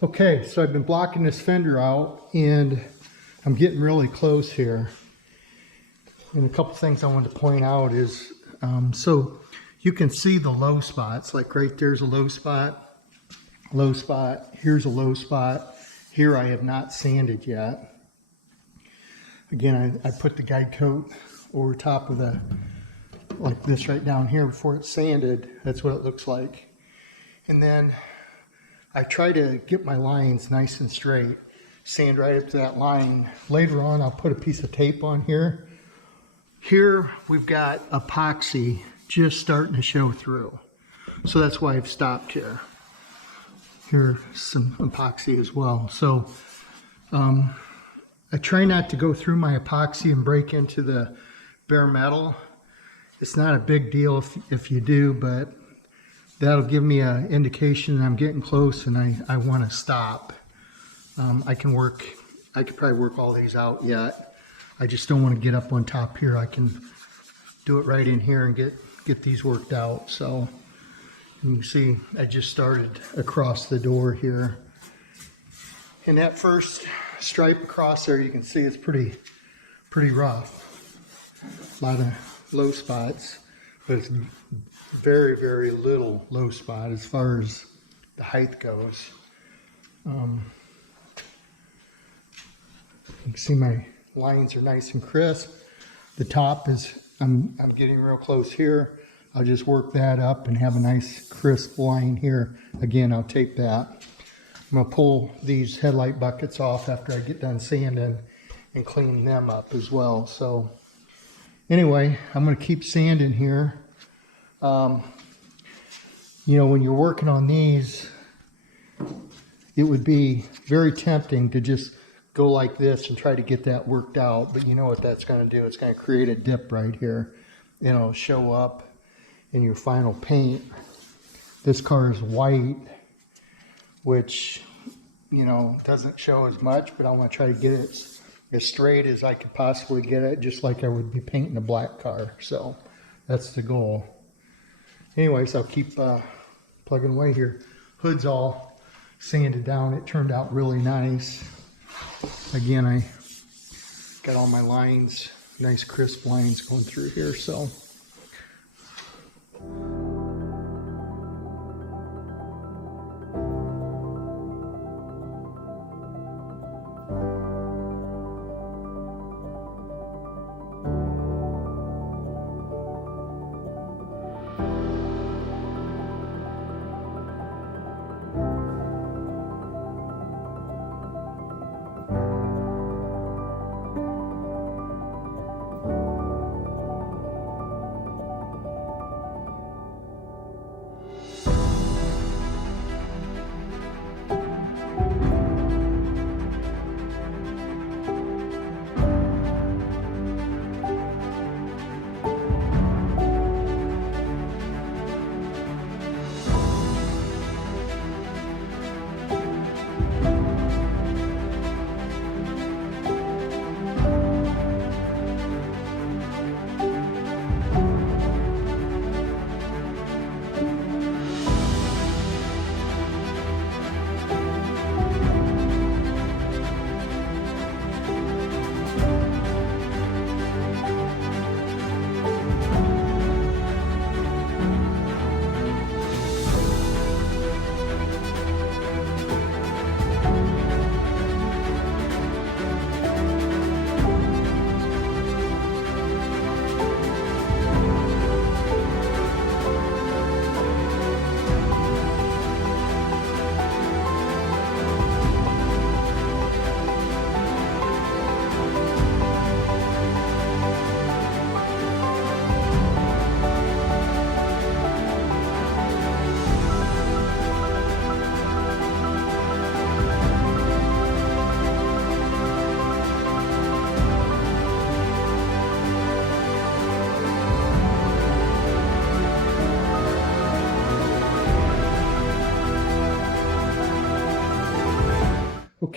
Okay, so I've been blocking this fender out and I'm getting really close here. And a couple things I wanted to point out is, so you can see the low spots, like right there's a low spot, here's a low spot. Here I have not sanded yet. Again, I put the guide coat over top of the, like this right down here before it's sanded. That's what it looks like. And then I try to get my lines nice and straight, sand right up to that line. Later on, I'll put a piece of tape on here. Here, we've got epoxy just starting to show through. So that's why I've stopped here. Here's some epoxy as well. So I try not to go through my epoxy and break into the bare metal. It's not a big deal if you do, but that'll give me an indication I'm getting close and I want to stop. I could probably work all these out yet. I just don't want to get up on top here. I can do it right in here and get these worked out. So you can see I just started across the door here. And that first stripe across there, you can see it's pretty rough. A lot of low spots, but it's very, very little low spot as far as the height goes. You can see my lines are nice and crisp. The top is, I'm getting real close here. I'll just work that up and have a nice crisp line here. Again, I'll tape that. I'm gonna pull these headlight buckets off after I get done sanding and clean them up as well. So anyway, I'm gonna keep sanding here. You know, when you're working on these, it would be very tempting to just go like this and try to get that worked out. But you know what that's going to do? It's going to create a dip right here. And it'll show up in your final paint. This car is white, which, you know, doesn't show as much, but I want to try to get it as straight as I could possibly get it, just like I would be painting a black car. So that's the goal. Anyways, I'll keep plugging away here. Hood's all sanded down. It turned out really nice. Again, I got all my lines, nice crisp lines going through here. So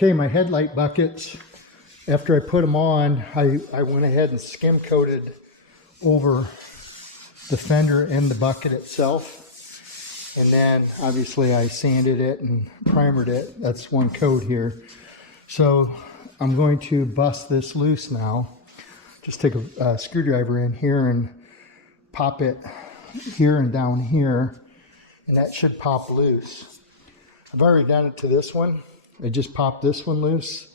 okay, my headlight buckets, after I put them on, I went ahead and skim coated over the fender and the bucket itself. And then obviously I sanded it and primered it. That's one coat here. So I'm going to bust this loose now. Just take a screwdriver in here and pop it here and down here, and that should pop loose. I've already done it to this one. I just popped this one loose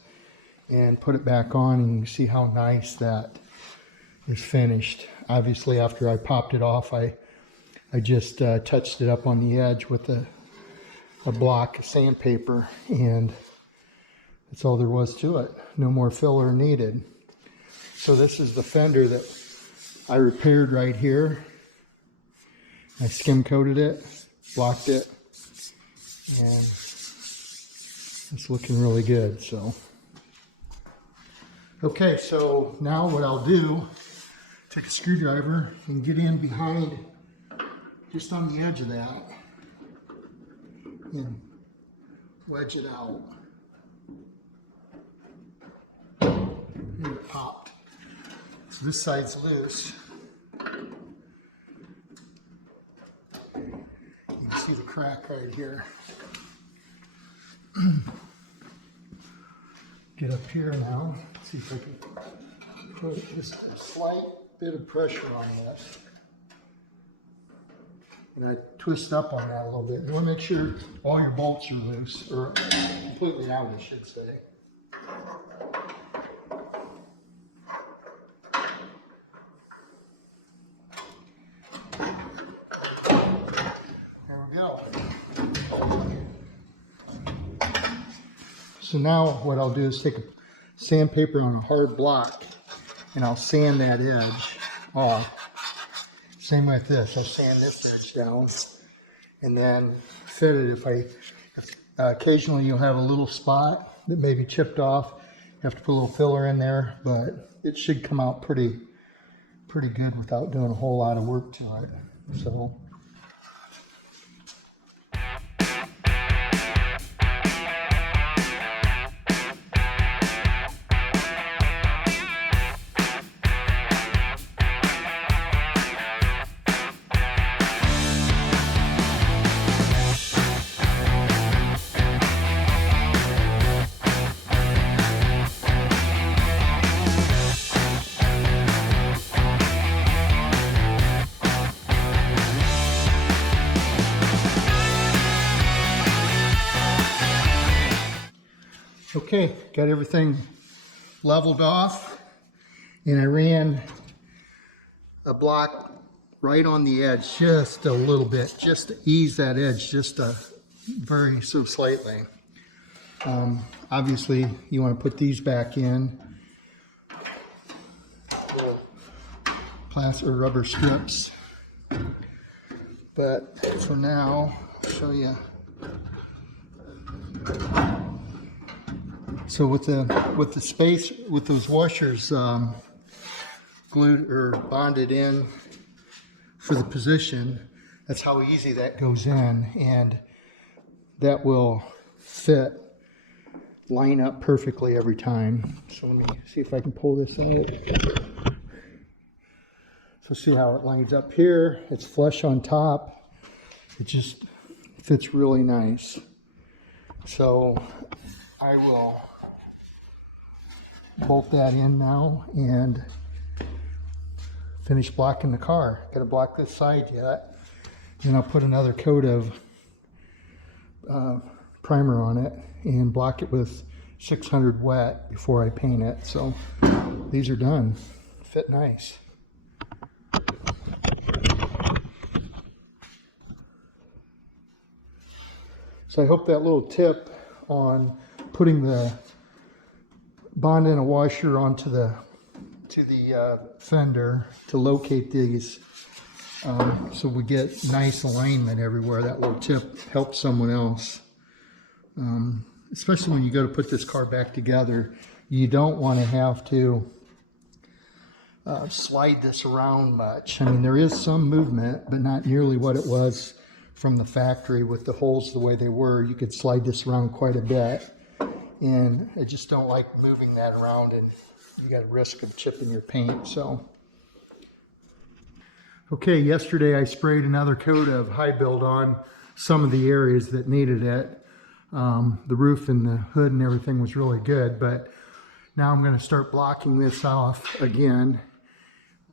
and put it back on, and you can see how nice that is finished. Obviously after I popped it off, I just touched it up on the edge with a block of sandpaper, and that's all there was to it. No more filler needed. So this is the fender that I repaired right here. I skim coated it, blocked it, and it's looking really good. So okay, so now what I'll do, take a screwdriver and get in behind, just on the edge of that, and wedge it out. And it popped. So this side's loose. You can see the crack right here. Get up here now. See if I can put just a slight bit of pressure on this. And I twist up on that a little bit. You want to make sure all your bolts are loose, or completely out, I should say. There we go. So now what I'll do is take a sandpaper on a hard block, and I'll sand that edge off. Same with this, I'll sand this edge down and then fit it. Occasionally you'll have a little spot that may be chipped off. You have to put a little filler in there, but it should come out pretty good without doing a whole lot of work to it. So. Okay, got everything leveled off, and I ran a block right on the edge, just a little bit, just to ease that edge, just very so slightly. Obviously, you want to put these back in, plastic or rubber strips. But for now, I'll show you. So with the space, with those washers glued or bonded in for the position, that's how easy that goes in, and that will fit, line up perfectly every time. So let me see if I can pull this out. So see how it lines up here, it's flush on top, it just fits really nice. So I will bolt that in now and finish blocking the car. Got to block this side yet. Then I'll put another coat of primer on it and block it with 600 wet before I paint it. So these are done. Fit nice. So I hope that little tip on putting the bond in a washer onto the fender to locate these, so we get nice alignment everywhere. That little tip helps someone else, especially when you go to put this car back together. You don't want to have to slide this around much. I mean, there is some movement, but not nearly what it was from the factory with the holes the way they were. You could slide this around quite a bit. And I just don't like moving that around, and you got a risk of chipping your paint. So, okay, yesterday I sprayed another coat of high build on some of the areas that needed it. The roof and the hood and everything was really good, but now I'm going to start blocking this off again.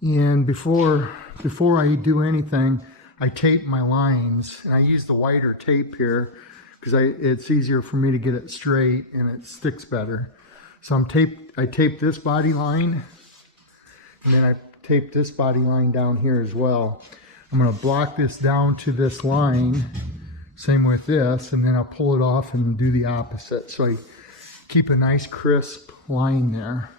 And before I do anything, I tape my lines, and I use the whiter tape here because it's easier for me to get it straight and it sticks better. So I tape this body line, and then I tape this body line down here as well. I'm going to block this down to this line, same with this, and then I'll pull it off and do the opposite. So I keep a nice crisp line there.